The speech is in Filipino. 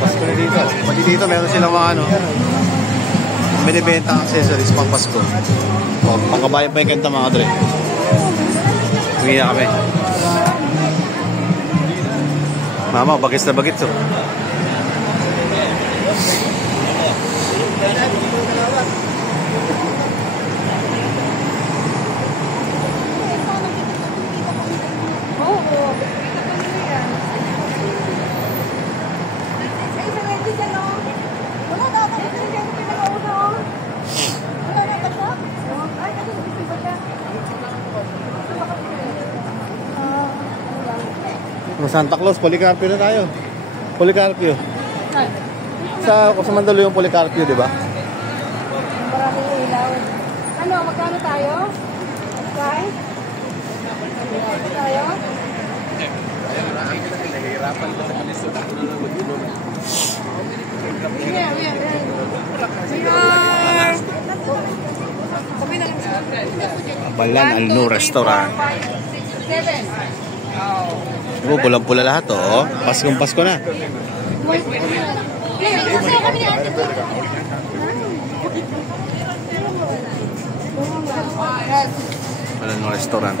Pasko na dito. Pati dito meron silang mga ano, binibenta ang accessories pang Pasko. O, pangkabayan pa yung kanta mga dre. Uwi na kami. Mama, bagis na bagit to. Santa Claus, Policarpio na tayo. Policarpio. Sa Mandaluyong Policarpio, di ba? Maraming ilaw. Ano, magkano tayo? Okay? Tayo? Nahihirapan ko sa kanisun ako na lang mag-inom. Balan Alno Restaurant. 7. Oh, pulang-pula lahat oh. Paskong Pasko na. Balan Alno Restaurant.